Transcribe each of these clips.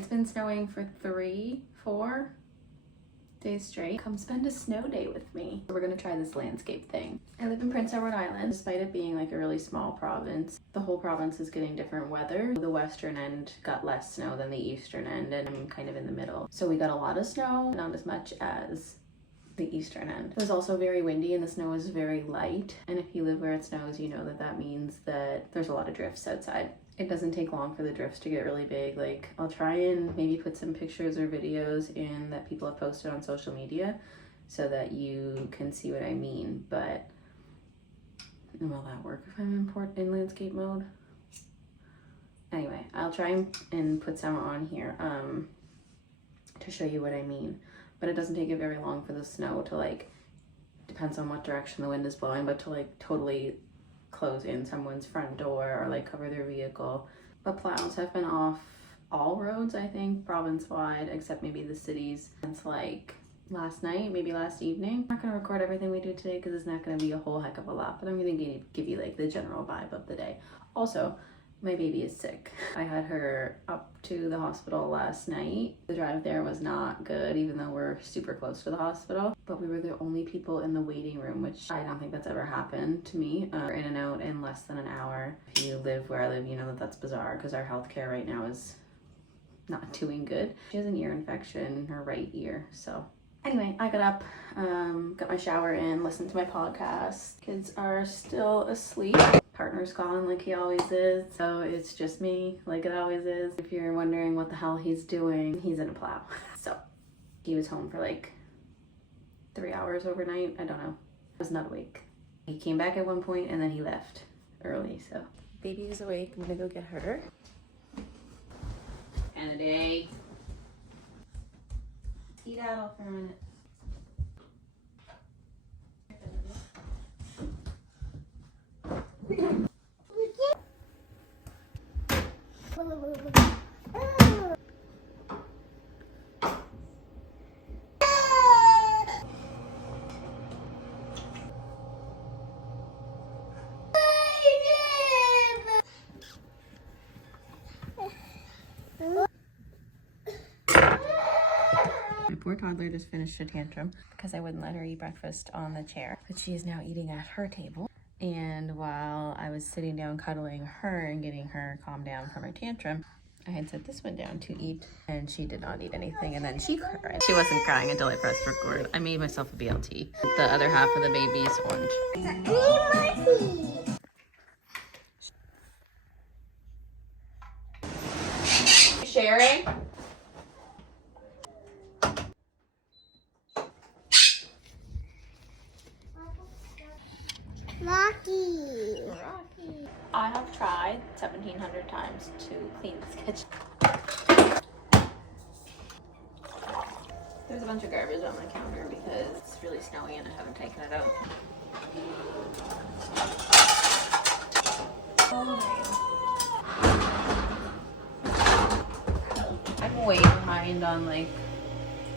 It's been snowing for 3-4 days straight. Come spend a snow day with me. We're gonna try this landscape thing. I live in Prince Edward Island. Despite it being like a really small province, the whole province is getting different weather. The western end got less snow than the eastern end, and I'm kind of in the middle. So we got a lot of snow, not as much as the eastern end. It was also very windy and the snow is very light. And if you live where it snows, you know that that means that there's a lot of drifts outside. It doesn't take long for the drifts to get really big. Like, I'll try and maybe put some pictures or videos in that people have posted on social media so that you can see what I mean. But will that work if I'm in landscape mode? Anyway, I'll try and put some on here to show you what I mean. But it doesn't take it very long for the snow to, like, depends on what direction the wind is blowing, but to like totally close in someone's front door or like cover their vehicle. But plows have been off all roads, I think, province-wide, except maybe the cities. It's like last night, maybe last evening. I'm not gonna record everything we do today because it's not gonna be a whole heck of a lot, but I'm gonna give you like the general vibe of the day. Also, my baby is sick. I had her up to the hospital last night. The drive there was not good, even though we're super close to the hospital. But we were the only people in the waiting room, which I don't think that's ever happened to me. We're in and out in less than an hour. If you live where I live, you know that that's bizarre because our healthcare right now is not doing good. She has an ear infection in her right ear, so. Anyway, I got up, got my shower in, listened to my podcast. Kids are still asleep. Partner's gone like he always is, so it's just me like it always is. If you're wondering what the hell he's doing, he's in a plow. So he was home for like 3 hours overnight. I don't know. I was not awake. He came back at one point and then he left early, so. Baby is awake. I'm gonna go get her. Kennedy. Eat out for a minute. My poor toddler just finished a tantrum because I wouldn't let her eat breakfast on the chair, but she is now eating at her table. And while I was sitting down cuddling her and getting her calmed down from her tantrum, I had set this one down to eat, and she did not eat anything, and then she cried. She wasn't crying until I pressed record. I made myself a BLT. The other half of the baby's orange. Sharing? Rocky. I have tried 1,700 times to clean this kitchen. There's a bunch of garbage on my counter because it's really snowy and I haven't taken it out. I'm way behind on like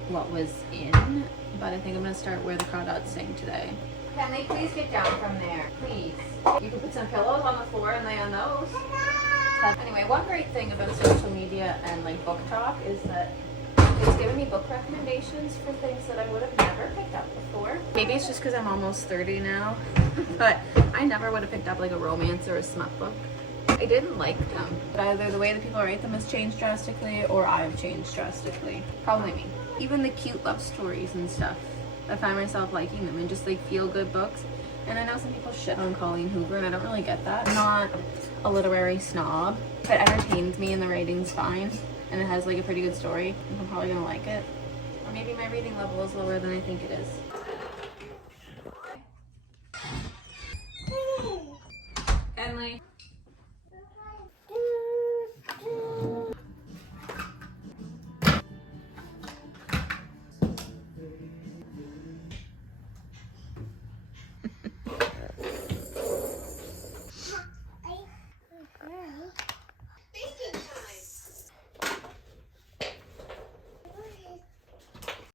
what was in, but I think I'm gonna start where the crawdads sing today. Can they please get down from there, please? You can put some pillows on the floor and lay on those. Anyway, one great thing about social media and like book talk is that it's given me book recommendations for things that I would have never picked up before. Maybe it's just because I'm almost 30 now, but I never would have picked up like a romance or a smut book. I didn't like them, but either the way that people write them has changed drastically or I've changed drastically. Probably me. Even the cute love stories and stuff, I find myself liking them and just like feel good books. And I know some people shit on Colleen Hoover and I don't really get that. I'm not a literary snob. If it entertains me and the writing's fine and it has like a pretty good story, I'm probably gonna like it. Or maybe my reading level is lower than I think it is.